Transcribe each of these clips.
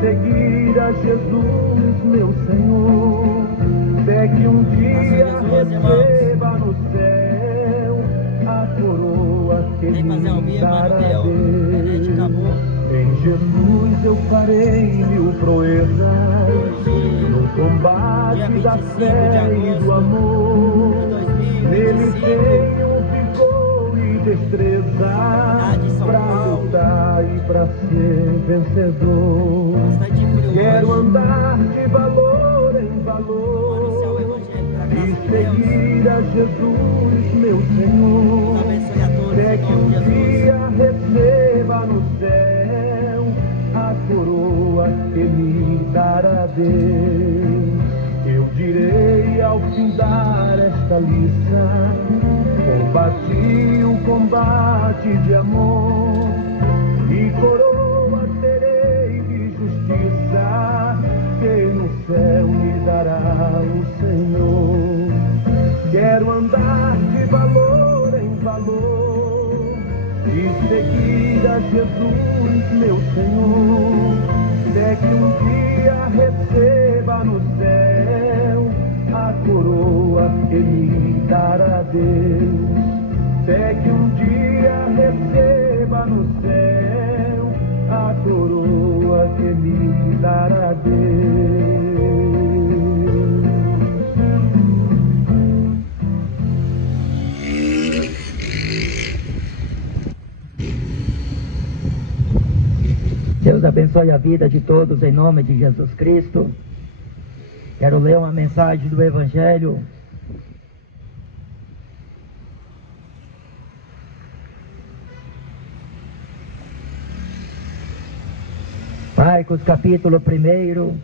seguir a Jesus, meu Senhor. Até que um dia receba no céu a coroa que me dará Deus. Em Jesus eu farei mil proezas, no combate da fé e do amor. Nele tenho vigor e destreza pra lutar e pra ser vencedor. Quero andar de valor em valor e seguir a Jesus, meu Senhor. Até que um dia receba no céu a coroa que me dará Deus. Eu direi ao findar esta liça: combati o combate de amor, e coroa terei de justiça, que no céu me dará o Senhor. Quero andar de valor em valor e seguir a Jesus, meu Senhor. Até que um dia receba no céu a coroa que me dará Deus. Até que um dia receba no céu a coroa que me dará Deus. Deus abençoe a vida de todos em nome de Jesus Cristo. Quero ler uma mensagem do Evangelho Marcos capítulo 1.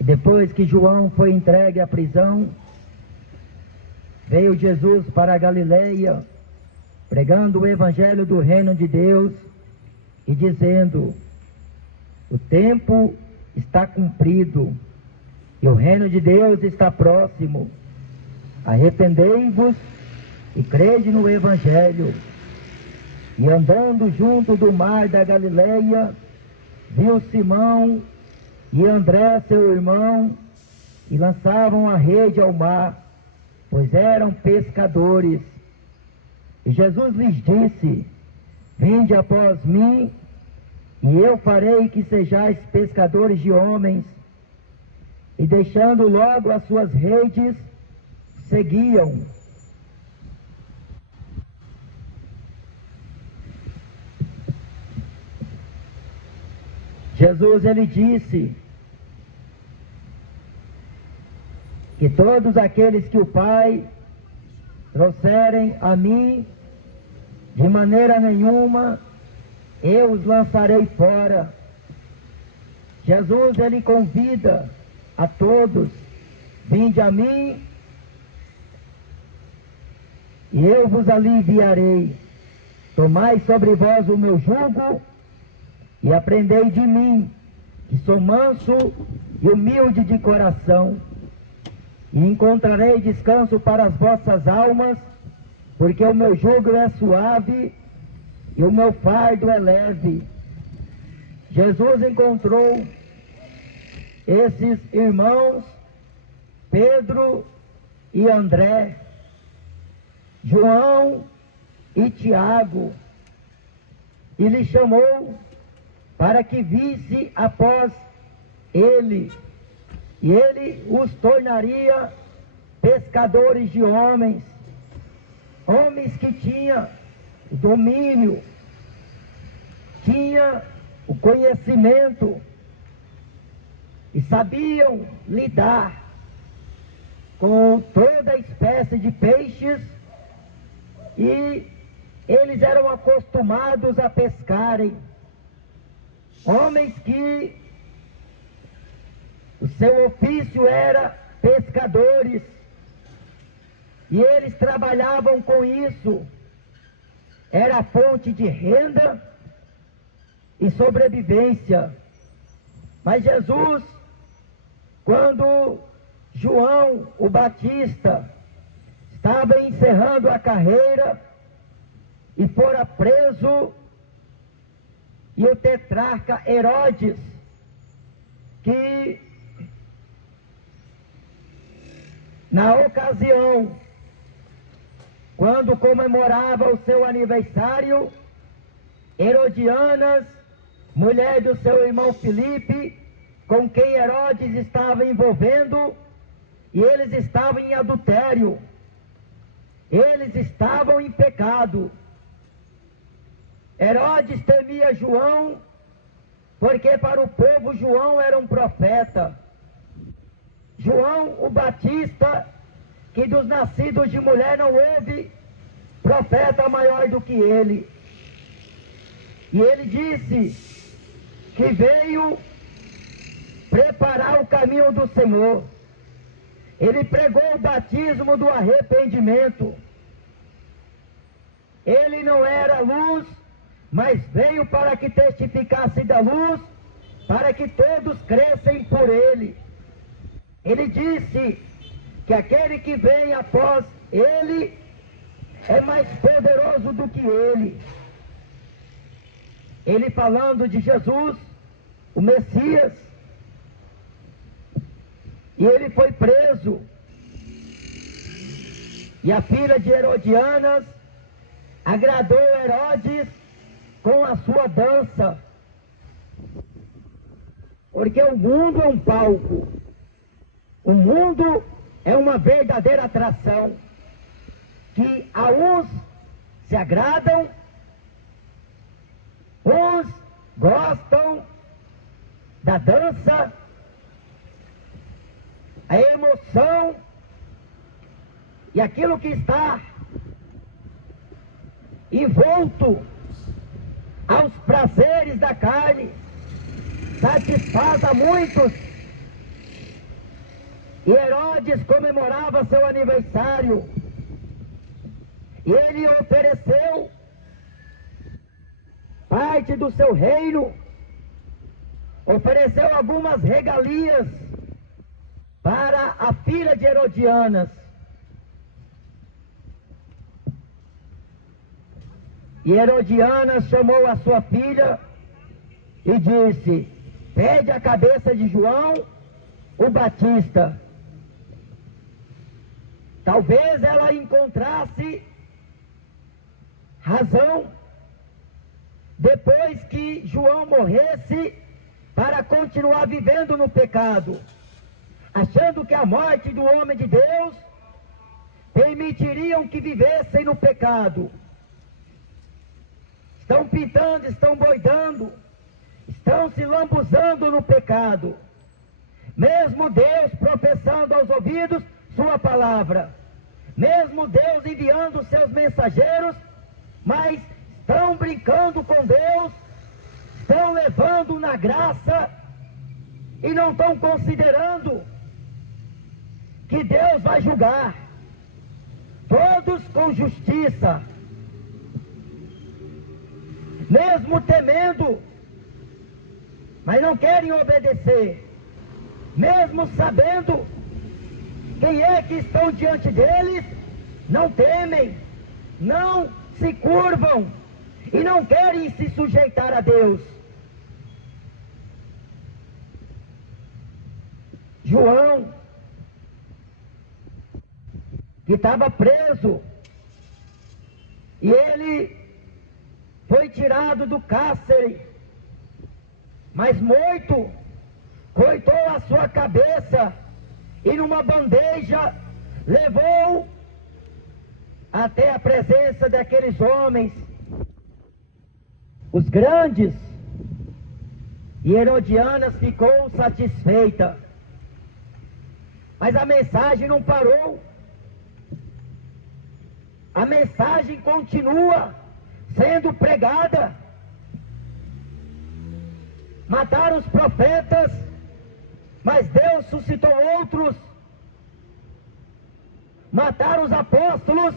Depois que João foi entregue à prisão, veio Jesus para a Galileia, pregando o Evangelho do reino de Deus e dizendo: o tempo está cumprido e o reino de Deus está próximo. Arrependei-vos e crede no Evangelho. E andando junto do mar da Galileia, viu Simão e André, seu irmão, e lançavam a rede ao mar, pois eram pescadores. E Jesus lhes disse: vinde após mim, e eu farei que sejais pescadores de homens. E deixando logo as suas redes, seguiam. Jesus, ele disse que todos aqueles que o Pai trouxerem a mim, de maneira nenhuma eu os lançarei fora. Jesus, ele convida a todos: vinde a mim e eu vos aliviarei. Tomai sobre vós o meu jugo e aprendei de mim, que sou manso e humilde de coração, e encontrarei descanso para as vossas almas, porque o meu jugo é suave e o meu fardo é leve. Jesus encontrou esses irmãos, Pedro e André, João e Tiago, e lhe chamou para que visse após ele, e ele os tornaria pescadores de homens, homens que tinham o domínio, tinham o conhecimento e sabiam lidar com toda espécie de peixes, e eles eram acostumados a pescarem. Homens que o seu ofício era pescadores, e eles trabalhavam com isso. Era fonte de renda e sobrevivência. Mas Jesus, quando João o Batista estava encerrando a carreira e fora preso, e o tetrarca Herodes que na ocasião, quando comemorava o seu aniversário, Herodianas, mulher do seu irmão Filipe, com quem Herodes estava envolvendo, e eles estavam em adultério, eles estavam em pecado. Herodes temia João, porque para o povo João era um profeta. João o Batista, que dos nascidos de mulher não houve profeta maior do que ele. E ele disse que veio preparar o caminho do Senhor. Ele pregou o batismo do arrependimento. Ele não era luz, mas veio para que testificasse da luz, para que todos crescem por ele. Ele disse que aquele que vem após ele é mais poderoso do que ele. Ele falando de Jesus, o Messias, e ele foi preso. E a filha de Herodianas agradou Herodes com a sua dança, porque o mundo é um palco, o mundo é uma verdadeira atração, que a uns se agradam, uns gostam da dança, a emoção e aquilo que está envolto aos prazeres da carne, satisfaz a muitos. E Herodes comemorava seu aniversário, e ele ofereceu parte do seu reino, ofereceu algumas regalias para a filha de Herodianas. E Herodianas chamou a sua filha e disse: pede a cabeça de João o Batista. Talvez ela encontrasse razão, depois que João morresse, para continuar vivendo no pecado, achando que a morte do homem de Deus permitiriam que vivessem no pecado. Estão pintando, estão boidando, estão se lambuzando no pecado, mesmo Deus professando aos ouvidos sua palavra, mesmo Deus enviando seus mensageiros, mas estão brincando com Deus, estão levando na graça e não estão considerando que Deus vai julgar todos com justiça, mesmo temendo, mas não querem obedecer, mesmo sabendo quem é que estão diante deles, não temem, não se curvam e não querem se sujeitar a Deus. João, que estava preso, e ele foi tirado do cárcere, mas morto, cortou a sua cabeça e numa bandeja levou até a presença daqueles homens, os grandes. E Herodianas ficou satisfeita, mas a mensagem não parou, a mensagem continua sendo pregada. Mataram os profetas, mas Deus suscitou outros. Mataram os apóstolos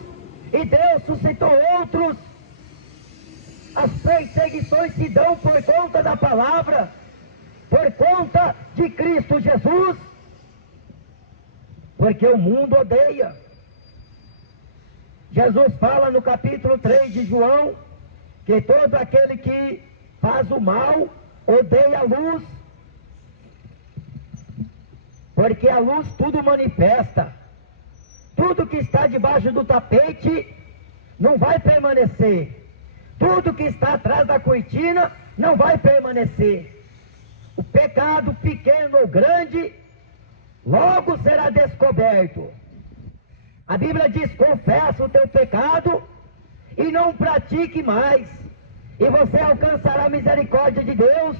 e Deus suscitou outros. As perseguições se dão por conta da palavra, por conta de Cristo Jesus, porque o mundo odeia. Jesus fala no capítulo 3 de João que todo aquele que faz o mal odeia a luz porque a luz tudo manifesta. Tudo que está debaixo do tapete não vai permanecer. Tudo que está atrás da cortina não vai permanecer. O pecado, pequeno ou grande, logo será descoberto. A Bíblia diz: confessa o teu pecado e não pratique mais, e você alcançará a misericórdia de Deus.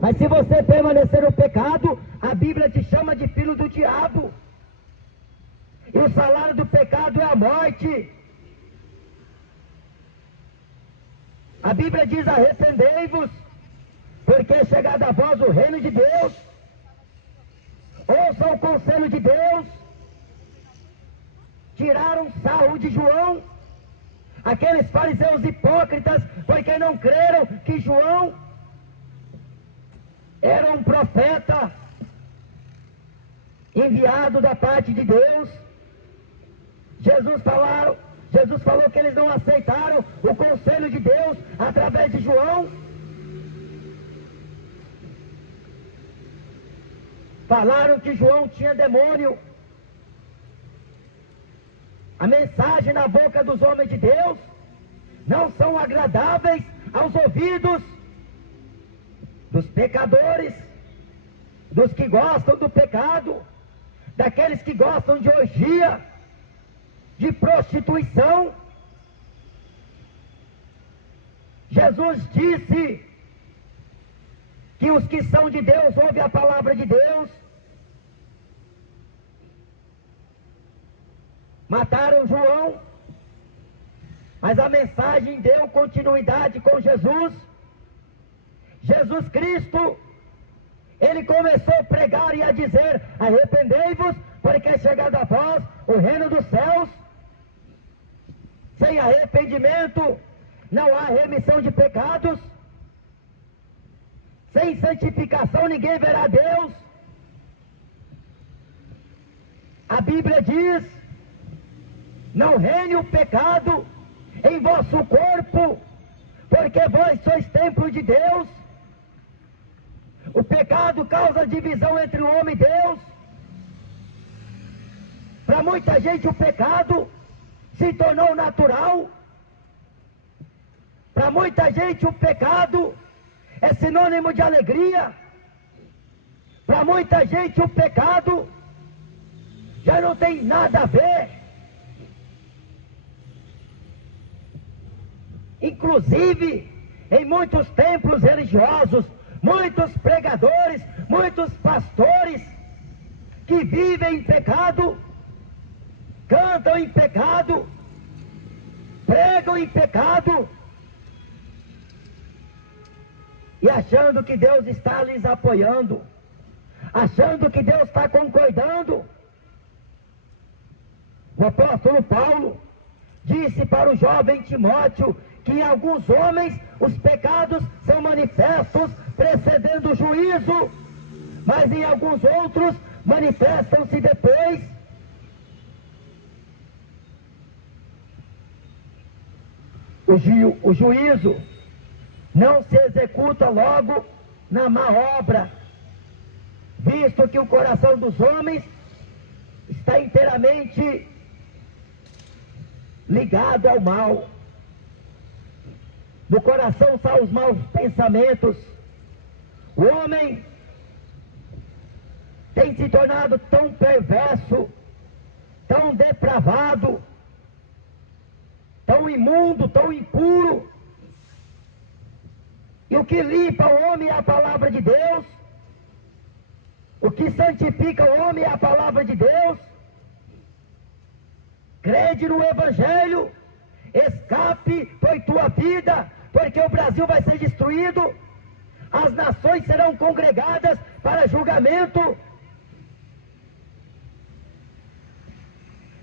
Mas se você permanecer no pecado, a Bíblia te chama de filho do diabo. E o salário do pecado é a morte. A Bíblia diz: arrependei-vos, porque é chegado a vós o reino de Deus. Ouça o conselho de Deus. Tiraram sarro de João, aqueles fariseus hipócritas, porque não creram que João era um profeta enviado da parte de Deus. Jesus falou que eles não aceitaram o conselho de Deus através de João. Falaram que João tinha demônio. A mensagem na boca dos homens de Deus não são agradáveis aos ouvidos dos pecadores, dos que gostam do pecado, daqueles que gostam de orgia, de prostituição. Jesus disse que os que são de Deus ouvem a palavra de Deus. Mataram João, mas a mensagem deu continuidade com Jesus. Jesus Cristo, ele começou a pregar e a dizer: arrependei-vos, porque é chegado a vós o reino dos céus. Sem arrependimento não há remissão de pecados. Sem santificação ninguém verá Deus. A Bíblia diz: não reine o pecado em vosso corpo, porque vós sois templo de Deus. O pecado causa divisão entre o homem e Deus. Para muita gente o pecado se tornou natural. Para muita gente o pecado é sinônimo de alegria. Para muita gente o pecado já não tem nada a ver. Inclusive, em muitos templos religiosos, muitos pregadores, muitos pastores que vivem em pecado, cantam em pecado, pregam em pecado, e achando que Deus está lhes apoiando, achando que Deus está concordando. O apóstolo Paulo disse para o jovem Timóteo que em alguns homens os pecados são manifestos, precedendo o juízo, mas em alguns outros manifestam-se depois. O juízo não se executa logo na má obra, visto que o coração dos homens está inteiramente ligado ao mal. No coração estão os maus pensamentos. O homem tem se tornado tão perverso, tão depravado, tão imundo, tão impuro. E o que limpa o homem é a palavra de Deus. O que santifica o homem é a palavra de Deus. Crede no Evangelho, escape foi tua vida, porque o Brasil vai ser destruído, as nações serão congregadas para julgamento.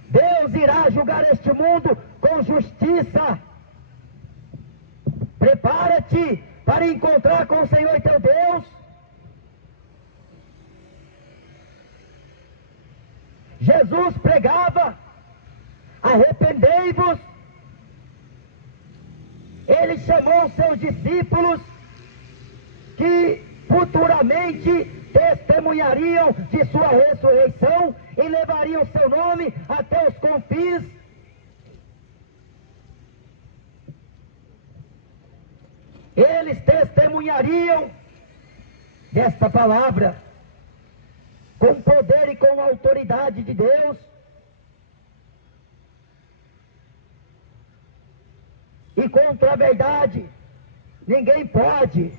Deus irá julgar este mundo com justiça. Prepara-te para encontrar com o Senhor teu Deus. Jesus pregava: arrependei-vos. Ele chamou seus discípulos, que futuramente testemunhariam de sua ressurreição e levariam seu nome até os confins. Eles testemunhariam desta palavra com poder e com autoridade de Deus. E contra a verdade ninguém pode,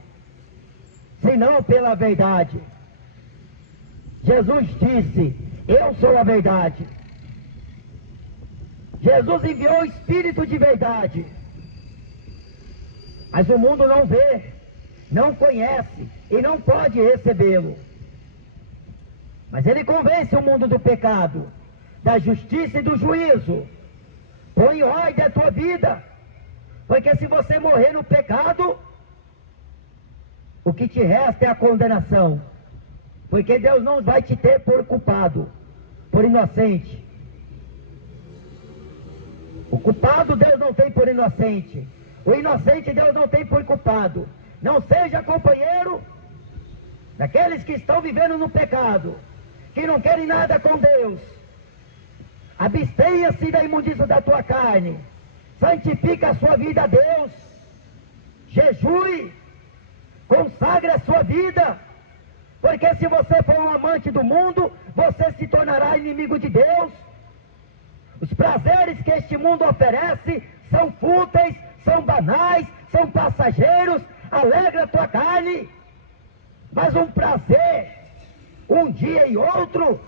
senão pela verdade. Jesus disse: eu sou a verdade. Jesus enviou o Espírito de verdade, mas o mundo não vê, não conhece e não pode recebê-lo. Mas ele convence o mundo do pecado, da justiça e do juízo. Põe em ordem a tua vida, porque se você morrer no pecado, o que te resta é a condenação. Porque Deus não vai te ter por culpado, por inocente. O culpado Deus não tem por inocente. O inocente Deus não tem por culpado. Não seja companheiro daqueles que estão vivendo no pecado, que não querem nada com Deus. Abstenha-se da imundícia da tua carne. Santifica a sua vida a Deus. Jejue. Consagre a sua vida. Porque se você for um amante do mundo, você se tornará inimigo de Deus. Os prazeres que este mundo oferece são fúteis, são banais, são passageiros. Alegra a tua carne. Mas um prazer, um dia e outro,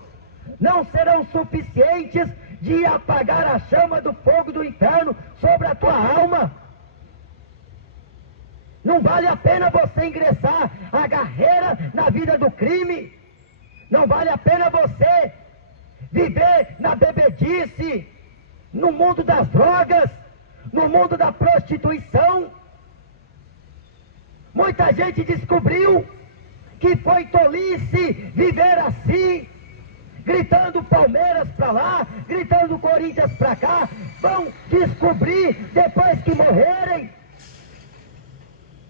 não serão suficientes de apagar a chama do fogo do inferno sobre a tua alma. Não vale a pena você ingressar a carreira na vida do crime. Não vale a pena você viver na bebedice, no mundo das drogas, no mundo da prostituição. Muita gente descobriu que foi tolice viver assim, gritando Palmeiras para lá, gritando Corinthians para cá. Vão descobrir depois que morrerem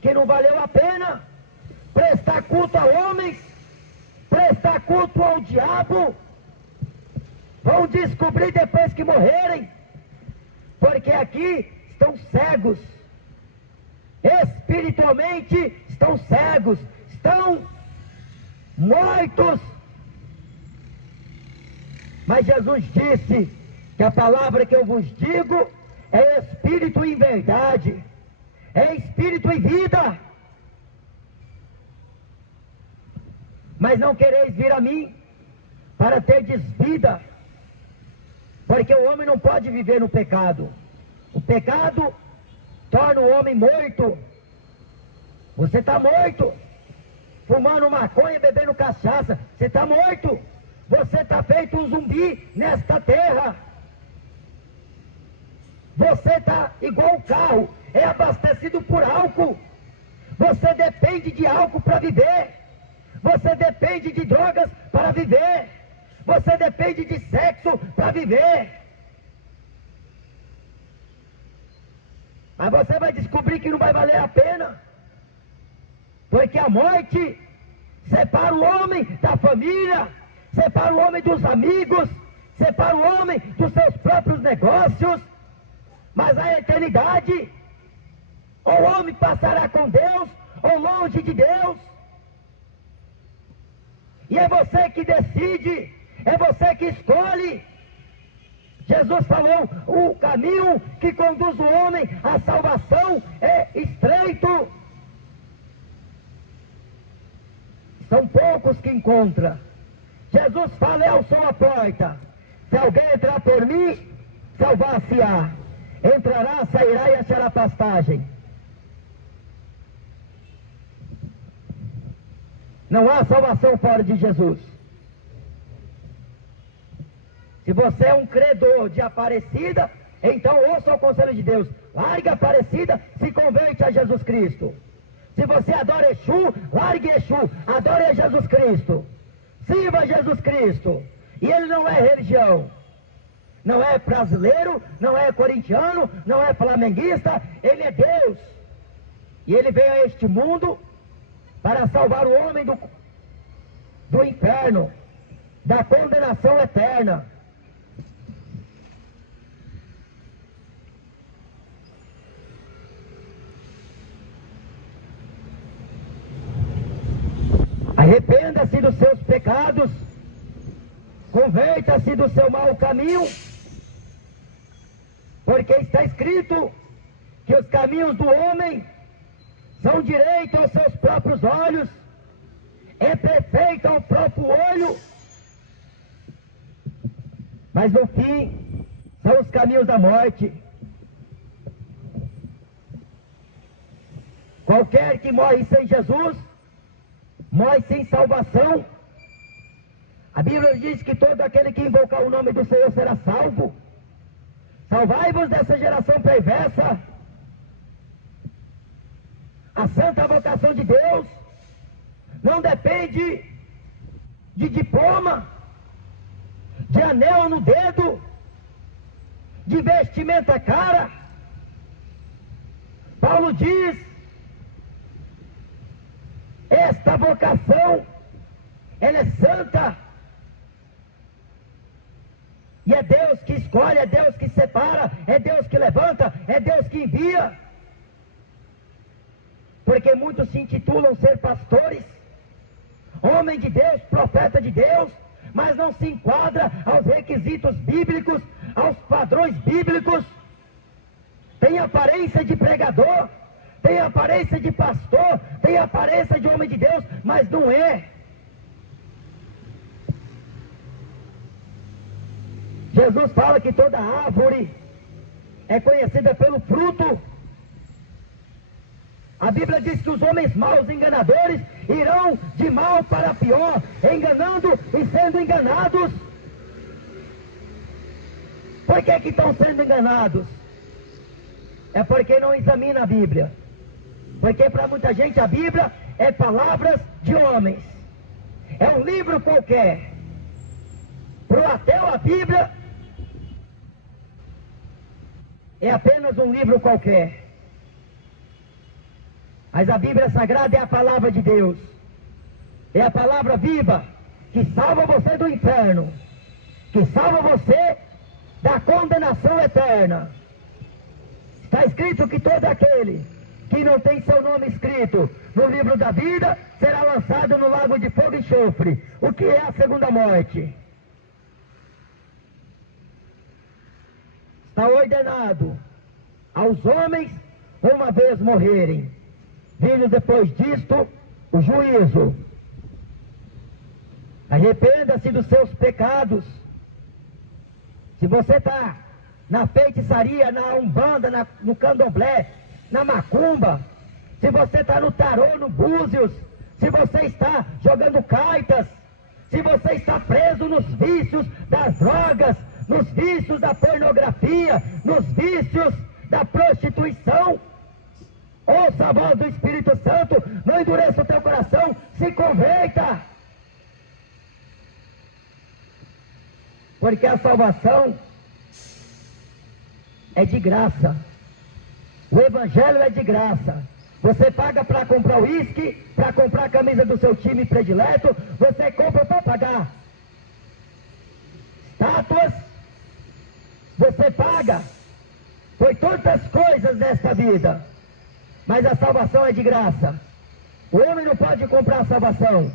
que não valeu a pena prestar culto a homens, prestar culto ao diabo. Vão descobrir depois que morrerem, porque aqui estão cegos, espiritualmente estão cegos, estão mortos. Mas Jesus disse que a palavra que eu vos digo é espírito e verdade, é espírito e vida. Mas não quereis vir a mim para terdes vida, porque o homem não pode viver no pecado. O pecado torna o homem morto. Você está morto. Fumando maconha, bebendo cachaça, você está morto. Você está feito um zumbi nesta terra. Você está igual o carro, é abastecido por álcool. Você depende de álcool para viver. Você depende de drogas para viver. Você depende de sexo para viver. Mas você vai descobrir que não vai valer a pena, porque a morte separa o homem da família, separa o homem dos amigos, separa o homem dos seus próprios negócios. Mas a eternidade, ou o homem passará com Deus, ou longe de Deus. E é você que decide, é você que escolhe. Jesus falou: o caminho que conduz o homem à salvação é estreito. São poucos que encontram. Jesus fala: eu sou a porta. Se alguém entrar por mim, salvar-se-á. Entrará, sairá e achará pastagem. Não há salvação fora de Jesus. Se você é um credor de Aparecida, então ouça o conselho de Deus. Largue a Aparecida, se converte a Jesus Cristo. Se você adora Exu, largue Exu, adore a Jesus Cristo. Sirva a Jesus Cristo. E ele não é religião. Não é brasileiro, não é corintiano, não é flamenguista. Ele é Deus. E ele veio a este mundo para salvar o homem do inferno, da condenação eterna. Arrependa-se dos seus pecados, converta-se do seu mau caminho, porque está escrito que os caminhos do homem são direitos aos seus próprios olhos, é perfeito ao próprio olho, mas no fim são os caminhos da morte. Qualquer que morre sem Jesus, morre sem salvação. A Bíblia diz que todo aquele que invocar o nome do Senhor será salvo. Salvai-vos dessa geração perversa. A santa vocação de Deus não depende de diploma, de anel no dedo, de vestimenta cara. Paulo diz: esta vocação, ela é santa, e é Deus que escolhe, é Deus que separa, é Deus que levanta, é Deus que envia. Porque muitos se intitulam ser pastores, homem de Deus, profeta de Deus, mas não se enquadra aos requisitos bíblicos, aos padrões bíblicos. Tem aparência de pregador, tem aparência de pastor, tem aparência de homem de Deus, mas não é. Jesus fala que toda árvore é conhecida pelo fruto. A Bíblia diz que os homens maus, enganadores, irão de mal para pior, enganando e sendo enganados. Por que estão sendo enganados? É porque não examina a Bíblia. Porque para muita gente a Bíblia é palavras de homens, é um livro qualquer. Para o ateu a Bíblia é apenas um livro qualquer. Mas a Bíblia Sagrada é a palavra de Deus, é a palavra viva, que salva você do inferno, que salva você da condenação eterna. Está escrito que todo aquele que não tem seu nome escrito no livro da vida será lançado no lago de fogo e enxofre. O que é a segunda morte? Está ordenado aos homens uma vez morrerem, vindo depois disto o juízo. Arrependa-se dos seus pecados. Se você está na feitiçaria, na umbanda, no candomblé, na macumba, se você está no tarô, no búzios, se você está jogando cartas, se você está preso nos vícios das drogas, nos vícios da pornografia, nos vícios da prostituição, ouça a voz do Espírito Santo, não endureça o teu coração, se converta. Porque a salvação é de graça. O Evangelho é de graça. Você paga para comprar uísque, para comprar a camisa do seu time predileto, você compra para pagar estátuas, você paga por tantas coisas nesta vida. Mas a salvação é de graça. O homem não pode comprar a salvação.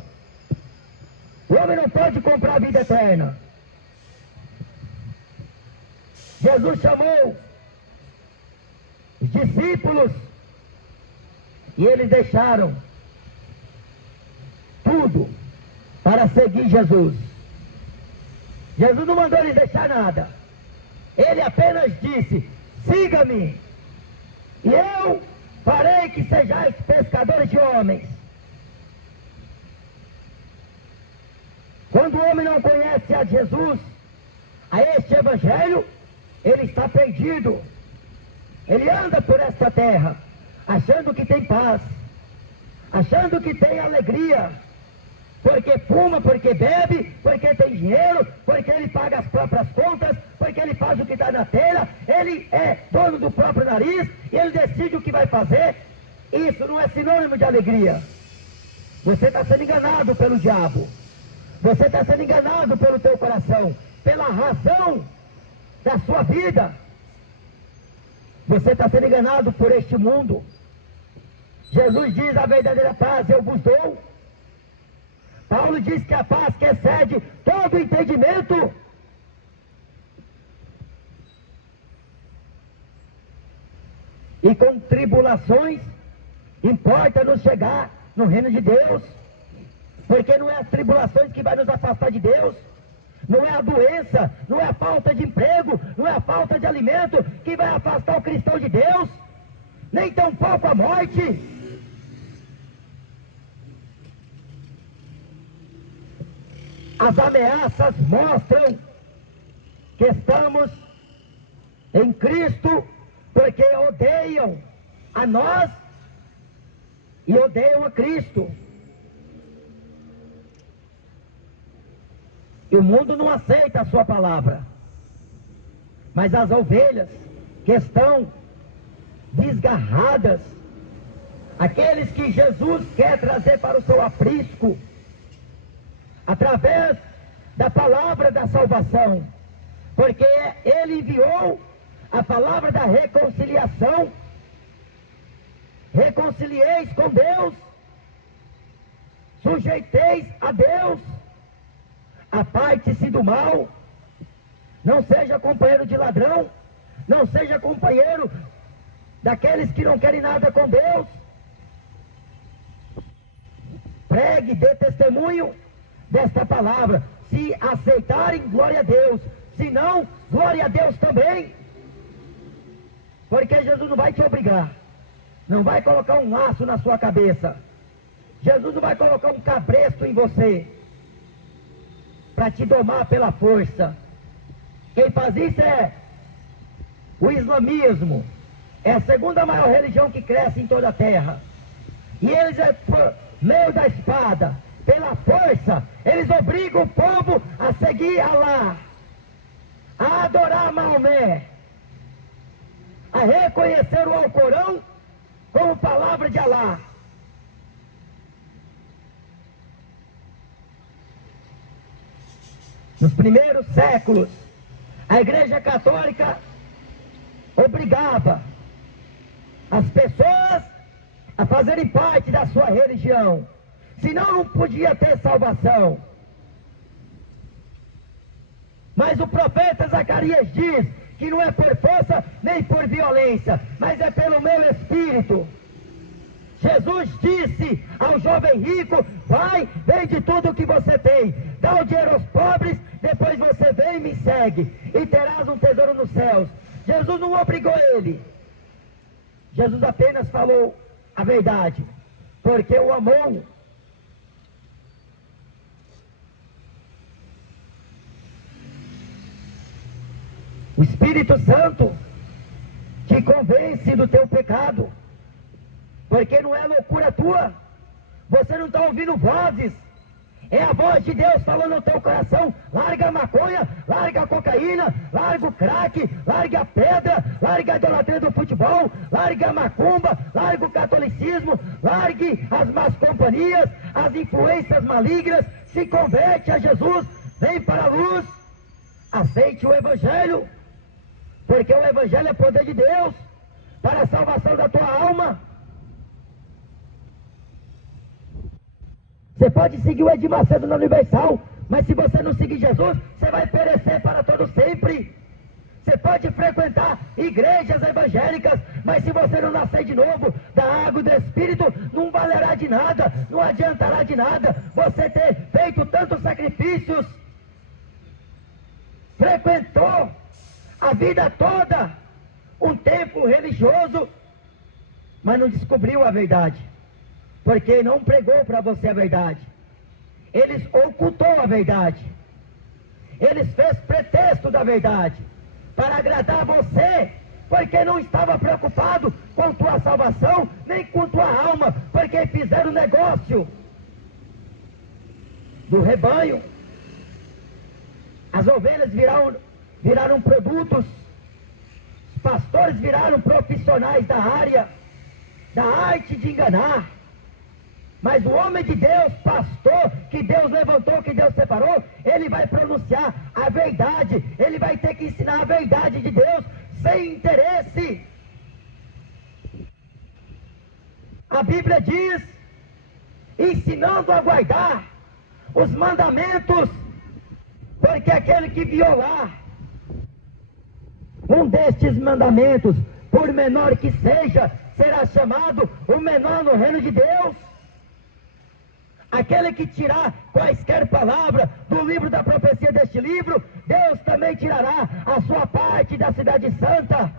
O homem não pode comprar a vida eterna. Jesus chamou os discípulos e eles deixaram tudo para seguir Jesus. Jesus não mandou eles deixar nada. Ele apenas disse: siga-me, e eu farei que sejais pescadores de homens. Quando o homem não conhece a Jesus, a este Evangelho, ele está perdido. Ele anda por esta terra, achando que tem paz, achando que tem alegria, porque fuma, porque bebe, porque tem dinheiro, porque ele paga as próprias contas, porque ele faz o que está na telha, ele é dono do próprio nariz, e ele decide o que vai fazer. Isso não é sinônimo de alegria. Você está sendo enganado pelo diabo. Você está sendo enganado pelo teu coração, pela razão da sua vida. Você está sendo enganado por este mundo. Jesus diz: a verdadeira paz eu vos dou. Paulo diz que a paz que excede todo entendimento. E com tribulações importa-nos chegar no reino de Deus, porque não é as tribulações que vai nos afastar de Deus, não é a doença, não é a falta de emprego, não é a falta de alimento que vai afastar o cristão de Deus, nem tampouco a morte. As ameaças mostram que estamos em Cristo, porque odeiam a nós e odeiam a Cristo. E o mundo não aceita a sua palavra, mas as ovelhas que estão desgarradas, aqueles que Jesus quer trazer para o seu aprisco, através da palavra da salvação, porque Ele enviou a palavra da reconciliação. Reconcilieis com Deus, sujeiteis a Deus, aparte-se do mal, não seja companheiro de ladrão, não seja companheiro daqueles que não querem nada com Deus. Pregue, dê testemunho desta palavra. Se aceitarem, glória a Deus. Se não, glória a Deus também. Porque Jesus não vai te obrigar, não vai colocar um laço na sua cabeça, Jesus não vai colocar um cabresto em você para te domar pela força. Quem faz isso é o islamismo, é a segunda maior religião que cresce em toda a terra, e eles é por meio da espada, pela força, eles obrigam o povo a seguir Alá, a adorar Maomé, a reconhecer o Alcorão como palavra de Alá. Nos primeiros séculos, a Igreja Católica obrigava as pessoas a fazerem parte da sua religião, senão não podia ter salvação. Mas o profeta Zacarias diz que não é por força nem por violência, mas é pelo meu espírito. Jesus disse ao jovem rico: vai, vende tudo o que você tem, dá o dinheiro aos pobres, depois você vem e me segue, e terás um tesouro nos céus. Jesus não obrigou ele, Jesus apenas falou a verdade, porque o amou. O Espírito Santo te convence do teu pecado, porque não é loucura tua, você não está ouvindo vozes, é a voz de Deus falando no teu coração: larga a maconha, larga a cocaína, larga o crack, larga a pedra, larga a idolatria do futebol, larga a macumba, larga o catolicismo, largue as más companhias, as influências malignas, se converte a Jesus, vem para a luz, aceite o Evangelho, porque o Evangelho é poder de Deus para a salvação da tua alma. Você pode seguir o Edir Macedo na Universal, mas se você não seguir Jesus, você vai perecer para todo sempre. Você pode frequentar igrejas evangélicas, mas se você não nascer de novo da água e do Espírito, não valerá de nada, não adiantará de nada você ter feito tantos sacrifícios, frequentou a vida toda um templo religioso, mas não descobriu a verdade, porque não pregou para você a verdade. Eles ocultou a verdade, eles fez pretexto da verdade para agradar você, porque não estava preocupado com tua salvação nem com tua alma, porque fizeram negócio do rebanho. As ovelhas viraram produtos, os pastores viraram profissionais da área, da arte de enganar. Mas o homem de Deus, pastor, que Deus levantou, que Deus separou, ele vai pronunciar a verdade, ele vai ter que ensinar a verdade de Deus, sem interesse. A Bíblia diz, ensinando a guardar os mandamentos, porque aquele que violar um destes mandamentos, por menor que seja, será chamado o menor no reino de Deus. Aquele que tirar quaisquer palavras do livro da profecia deste livro, Deus também tirará a sua parte da cidade santa.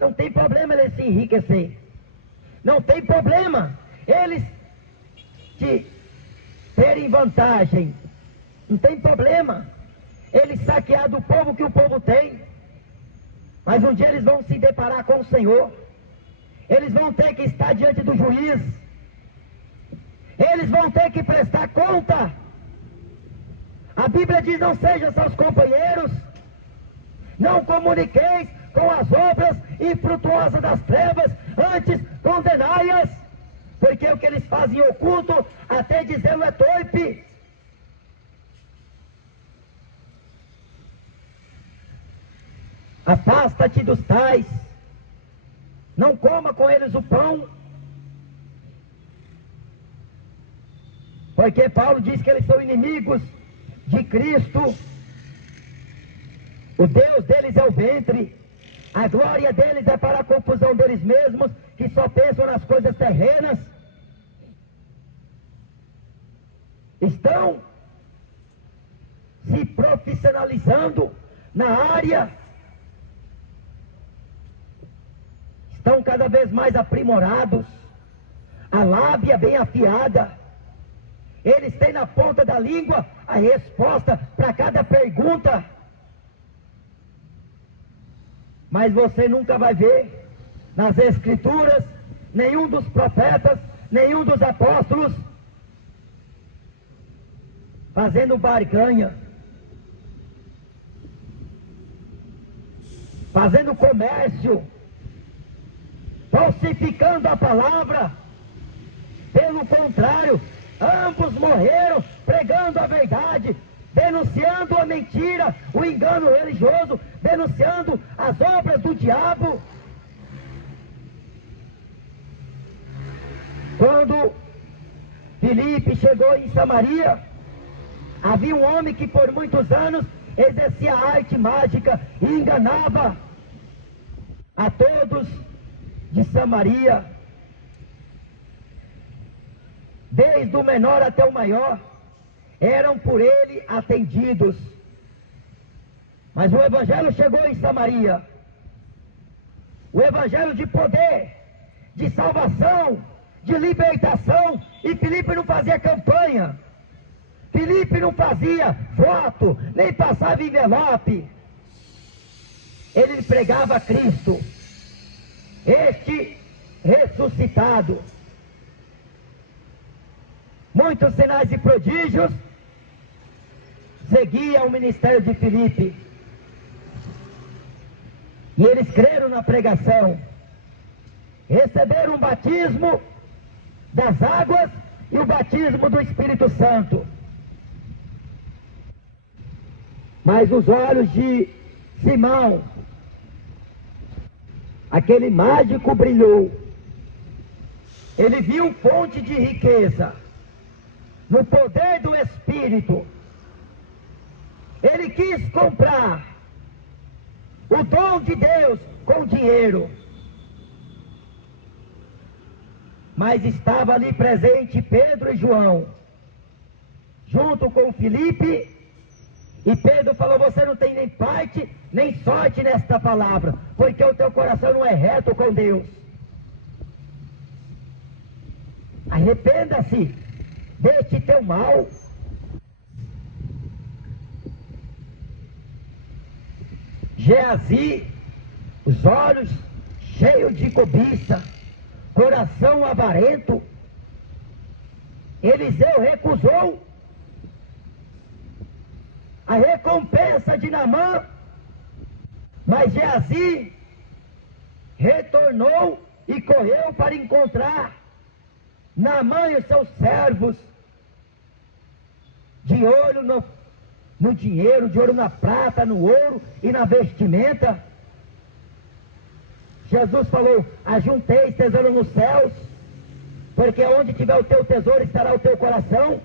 Não tem problema eles se enriquecer. Não tem problema eles terem vantagem. Não tem problema eles saquear do povo que o povo tem. Mas um dia eles vão se deparar com o Senhor. Eles vão ter que estar diante do juiz. Eles vão ter que prestar conta. A Bíblia diz, não sejam seus companheiros. Não comuniqueis com as obras infrutuosas das trevas, antes condenai-as. Porque o que eles fazem oculto, até dizê-lo é torpe. Afasta-te dos tais. Não coma com eles o pão. Porque Paulo diz que eles são inimigos de Cristo. O Deus deles é o ventre. A glória deles é para a confusão deles mesmos, que só pensam nas coisas terrenas. Estão se profissionalizando na área. Estão cada vez mais aprimorados, a lábia bem afiada. Eles têm na ponta da língua a resposta para cada pergunta. Mas você nunca vai ver nas Escrituras nenhum dos profetas, nenhum dos apóstolos fazendo barganha, fazendo comércio, falsificando a palavra. Pelo contrário, ambos morreram pregando a verdade, denunciando a mentira, o engano religioso, denunciando as obras do diabo. Quando Filipe chegou em Samaria, havia um homem que por muitos anos exercia a arte mágica e enganava a todos de Samaria, desde o menor até o maior, eram por ele atendidos. Mas o Evangelho chegou em Samaria, o Evangelho de poder, de salvação, de libertação, e Filipe não fazia campanha, Filipe não fazia voto, nem passava envelope, ele pregava Cristo, este ressuscitado. Muitos sinais e prodígios seguiam o ministério de Filipe, e eles creram na pregação, receberam o batismo das águas e o batismo do Espírito Santo. Mas os olhos de Simão, aquele mágico, brilhou. Ele viu fonte de riqueza no poder do Espírito. Ele quis comprar o dom de Deus com dinheiro. Mas estava ali presente Pedro e João, junto com Filipe, e Pedro falou: você não tem nem parte, nem sorte nesta palavra, porque o teu coração não é reto com Deus. Arrependa-se deste teu mal. Geazi, os olhos cheios de cobiça, coração avarento. Eliseu recusou a recompensa de Naamã, mas Geazi retornou e correu para encontrar Naamã e os seus servos, de olho no dinheiro, de olho na prata, no ouro e na vestimenta. Jesus falou: ajunteis tesouro nos céus, porque onde tiver o teu tesouro estará o teu coração.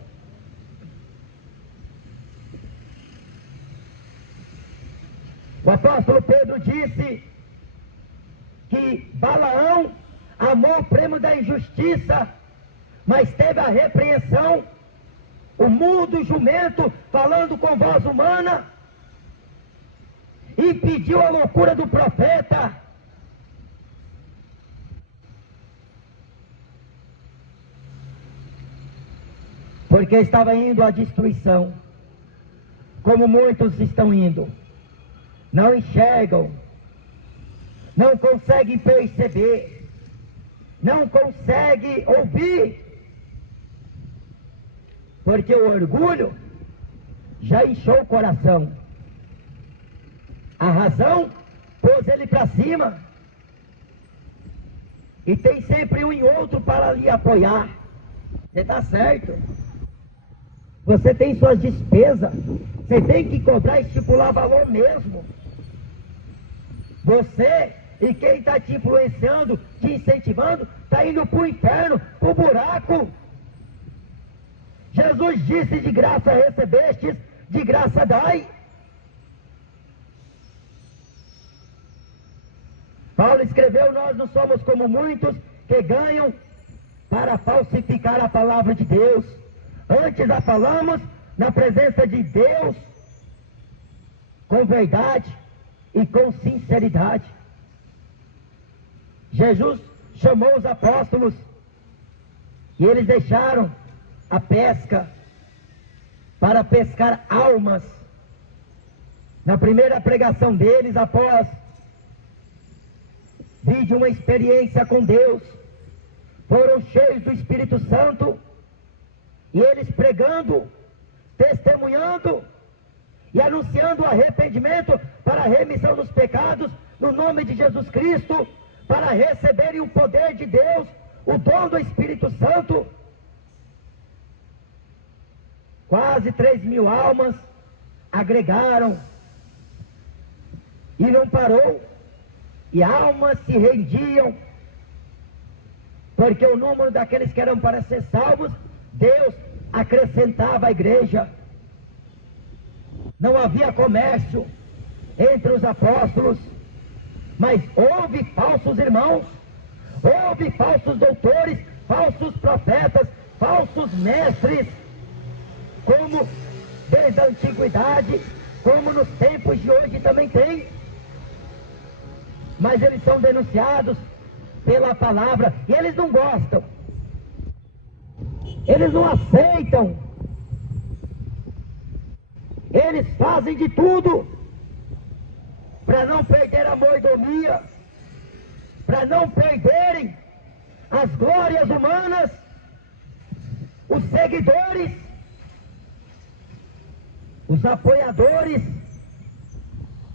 O apóstolo Pedro disse que Balaão amou o prêmio da injustiça, mas teve a repreensão. O mudo jumento, falando com voz humana, impediu a loucura do profeta. Porque estava indo à destruição, como muitos estão indo. Não enxergam, não conseguem perceber, não conseguem ouvir, porque o orgulho já inchou o coração. A razão pôs ele para cima, e tem sempre um e outro para lhe apoiar. Você está certo, você tem suas despesas, você tem que cobrar e estipular valor mesmo. Você e quem está te influenciando, te incentivando, está indo para o inferno, para o buraco. Jesus disse: de graça recebestes, de graça dai. Paulo escreveu: nós não somos como muitos que ganham para falsificar a palavra de Deus. Antes a falamos na presença de Deus, com verdade e com sinceridade. Jesus chamou os apóstolos e eles deixaram a pesca para pescar almas. Na primeira pregação deles, após vir de uma experiência com Deus, foram cheios do Espírito Santo, e eles pregando, testemunhando e anunciando o arrependimento para a remissão dos pecados no nome de Jesus Cristo, para receberem o poder de Deus, o dom do Espírito Santo. Quase 3.000 almas agregaram, e não parou, e almas se rendiam, porque o número daqueles que eram para ser salvos, Deus acrescentava à igreja. Não havia comércio entre os apóstolos, mas houve falsos irmãos, houve falsos doutores, falsos profetas, falsos mestres, como desde a antiguidade, como nos tempos de hoje também tem. Mas eles são denunciados pela palavra, e eles não gostam, eles não aceitam, eles fazem de tudo para não perder a mordomia, para não perderem as glórias humanas, os seguidores, os apoiadores.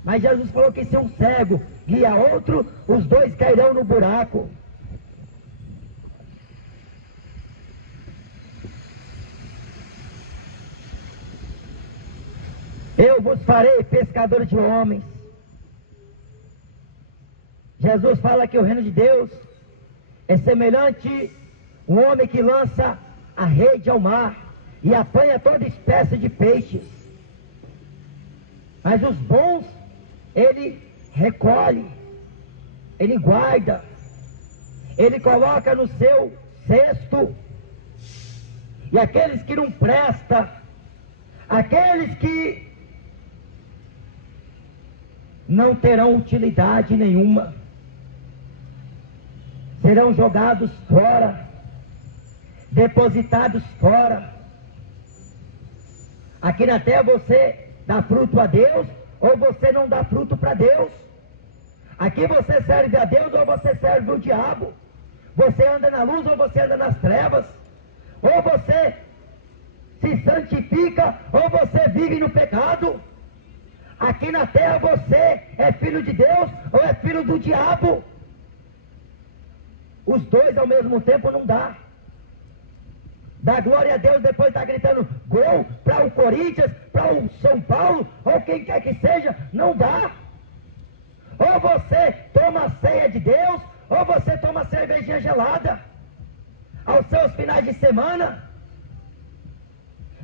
Mas Jesus falou que se um cego guia outro, os dois cairão no buraco. Eu vos farei pescadores de homens. Jesus fala que o reino de Deus é semelhante a um homem que lança a rede ao mar e apanha toda espécie de peixes. Mas os bons, ele recolhe, ele guarda, ele coloca no seu cesto. E aqueles que não prestam, aqueles que não terão utilidade nenhuma, serão jogados fora, depositados fora. Aqui na terra você dá fruto a Deus, ou você não dá fruto para Deus. Aqui você serve a Deus, ou você serve o diabo. Você anda na luz, ou você anda nas trevas. Ou você se santifica, ou você vive no pecado. Aqui na terra você é filho de Deus, ou é filho do diabo. os dois ao mesmo tempo não dá. Dá glória a Deus, depois está gritando gol para o Corinthians, para o São Paulo, ou quem quer que seja, não dá. Ou você toma a ceia de Deus, ou você toma cervejinha gelada aos seus finais de semana.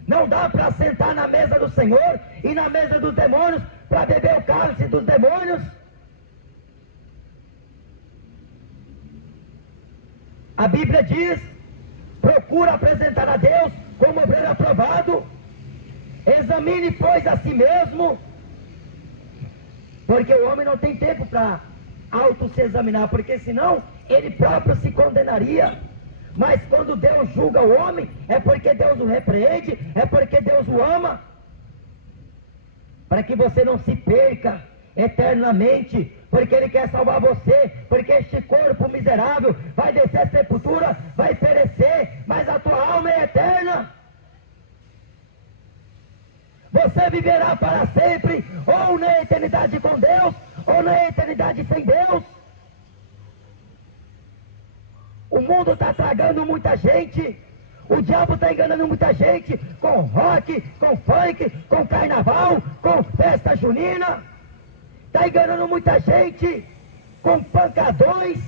Não dá para sentar na mesa do Senhor e na mesa dos demônios para beber o cálice dos demônios. A Bíblia diz: procura apresentar a Deus como obreiro aprovado. Examine, pois, a si mesmo, porque o homem não tem tempo para auto se examinar, porque senão ele próprio se condenaria. Mas quando Deus julga o homem, é porque Deus o repreende, é porque Deus o ama, para que você não se perca eternamente, porque Ele quer salvar você, porque este corpo miserável vai descer à sepultura, vai perecer, mas a tua alma é eterna. Você viverá para sempre, ou na eternidade com Deus, ou na eternidade sem Deus. O mundo está tragando muita gente, o diabo está enganando muita gente com rock, com funk, com carnaval, com festa junina. Está enganando muita gente com pancadões.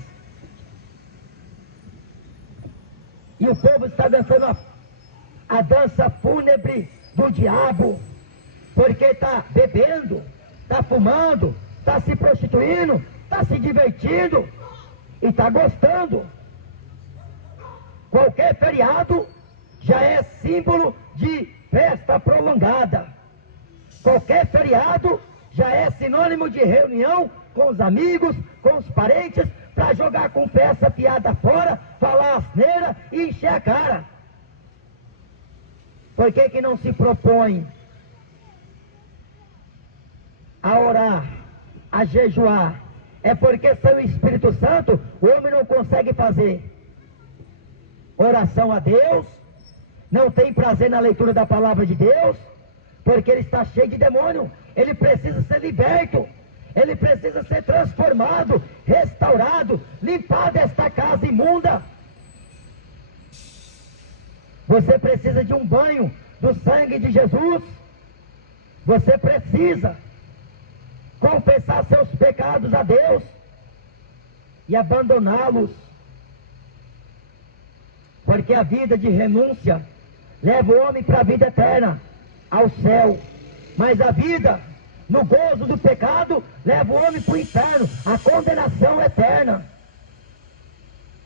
E o povo está dançando a dança fúnebre do diabo, porque está bebendo, está fumando, está se prostituindo, está se divertindo e está gostando. Qualquer feriado já é símbolo de festa prolongada. Qualquer feriado já é sinônimo de reunião com os amigos, com os parentes, para jogar conversa piada fora, falar asneira e encher a cara. Por que não se propõe a orar, a jejuar? É porque sem o Espírito Santo o homem não consegue fazer oração a Deus, não tem prazer na leitura da palavra de Deus, porque ele está cheio de demônio. Ele precisa ser liberto, ele precisa ser transformado, restaurado, limpado esta casa imunda. Você precisa de um banho do sangue de Jesus. Você precisa confessar seus pecados a Deus e abandoná-los, porque a vida de renúncia leva o homem para a vida eterna, ao céu. Mas a vida no gozo do pecado leva o homem para o inferno, a condenação eterna.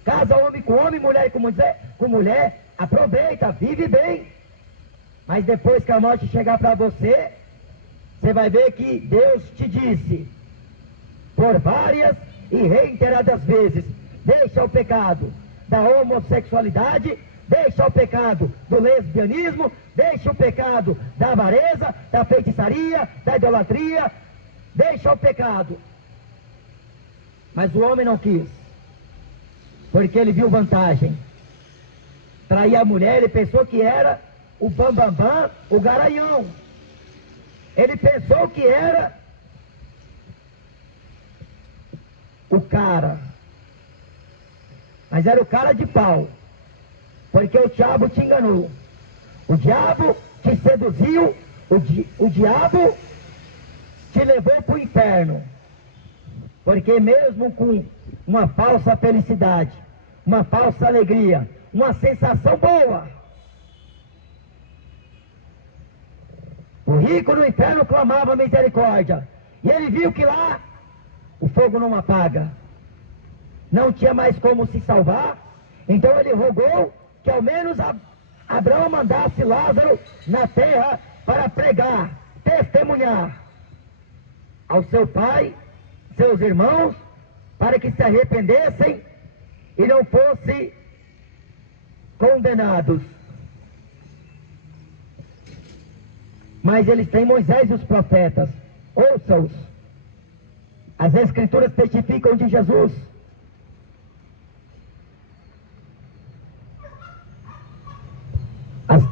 Casa homem com homem, mulher com mulher, aproveita, vive bem. Mas depois que a morte chegar para você, você vai ver que Deus te disse, por várias e reiteradas vezes: deixa o pecado da homossexualidade, deixa o pecado do lesbianismo, deixa o pecado da avareza, da feitiçaria, da idolatria, deixa o pecado. Mas o homem não quis, porque ele viu vantagem. Trair a mulher, ele pensou que era o bambambam, o garanhão. Ele pensou que era o cara. Mas era o cara de pau, porque o diabo te enganou, o diabo te seduziu, o diabo te levou para o inferno, porque mesmo com uma falsa felicidade, uma falsa alegria, uma sensação boa, o rico no inferno clamava misericórdia, e ele viu que lá o fogo não apaga, não tinha mais como se salvar. Então ele rogou que ao menos Abraão mandasse Lázaro na terra para pregar, testemunhar ao seu pai, seus irmãos, para que se arrependessem e não fossem condenados. Mas eles têm Moisés e os profetas, ouça-os. As Escrituras testificam de Jesus. As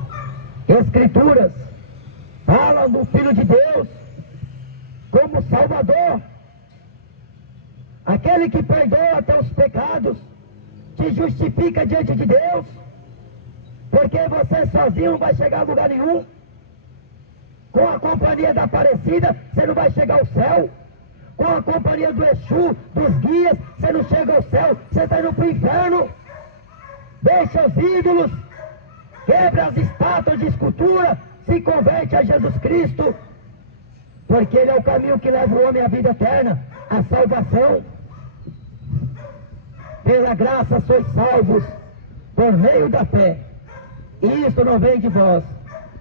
Escrituras falam do Filho de Deus como Salvador, aquele que perdoa até os pecados, te justifica diante de Deus, porque você sozinho não vai chegar a lugar nenhum. Com a companhia da Aparecida, você não vai chegar ao céu. Com a companhia do Exu, dos guias, você não chega ao céu, você está indo para o inferno. Deixa os ídolos, quebra as estátuas de escultura, se converte a Jesus Cristo, porque Ele é o caminho que leva o homem à vida eterna, à salvação. Pela graça sois salvos, por meio da fé. E isso não vem de vós,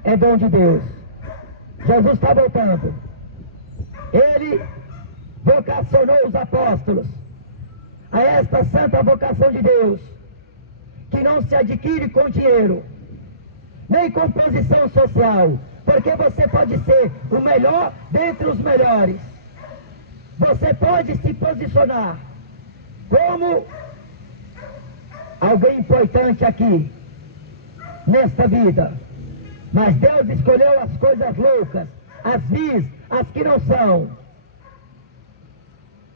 é dom de Deus. Jesus está voltando. Ele vocacionou os apóstolos a esta santa vocação de Deus, que não se adquire com dinheiro, nem com posição social, porque você pode ser o melhor dentre os melhores. Você pode se posicionar como alguém importante aqui, nesta vida. Mas Deus escolheu as coisas loucas, as vis, as que não são.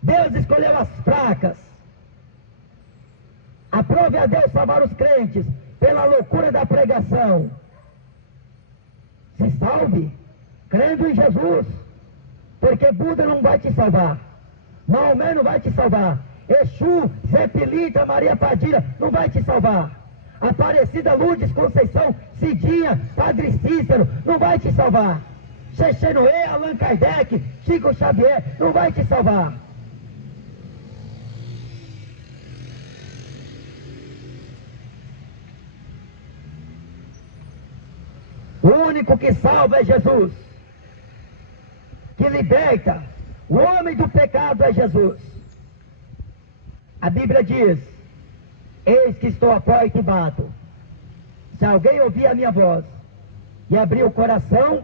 Deus escolheu as fracas. Aprove a Deus salvar os crentes pela loucura da pregação. Se salve crendo em Jesus, porque Buda não vai te salvar, Maomé não vai te salvar, Exu, Zé Pilintra, Maria Padilha não vai te salvar, Aparecida, Lourdes, Conceição, Cidinha, Padre Cícero não vai te salvar, Xexenoê, Allan Kardec, Chico Xavier não vai te salvar. O único que salva é Jesus, que liberta o homem do pecado é Jesus. A Bíblia diz: eis que estou à porta e bato. Se alguém ouvir a minha voz e abrir o coração,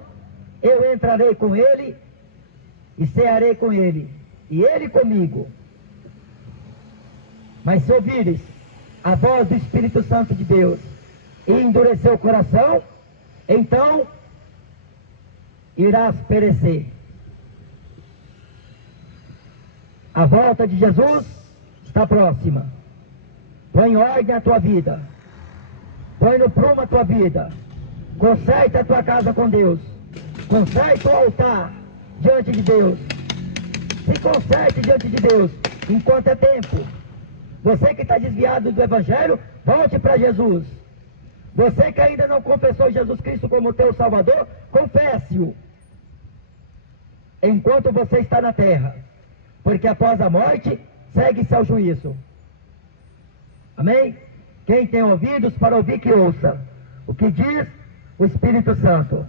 eu entrarei com ele e cearei com ele, e ele comigo. Mas se ouvires a voz do Espírito Santo de Deus e endurecer o coração, então irás perecer. A volta de Jesus está próxima. Põe em ordem a tua vida, põe no prumo a tua vida, conserta a tua casa com Deus, conserta o altar diante de Deus, se conserte diante de Deus enquanto é tempo. Você que está desviado do Evangelho, volte para Jesus. Você que ainda não confessou Jesus Cristo como teu Salvador, confesse-o enquanto você está na terra, porque após a morte segue-se ao juízo. Amém? Quem tem ouvidos para ouvir, que ouça o que diz o Espírito Santo.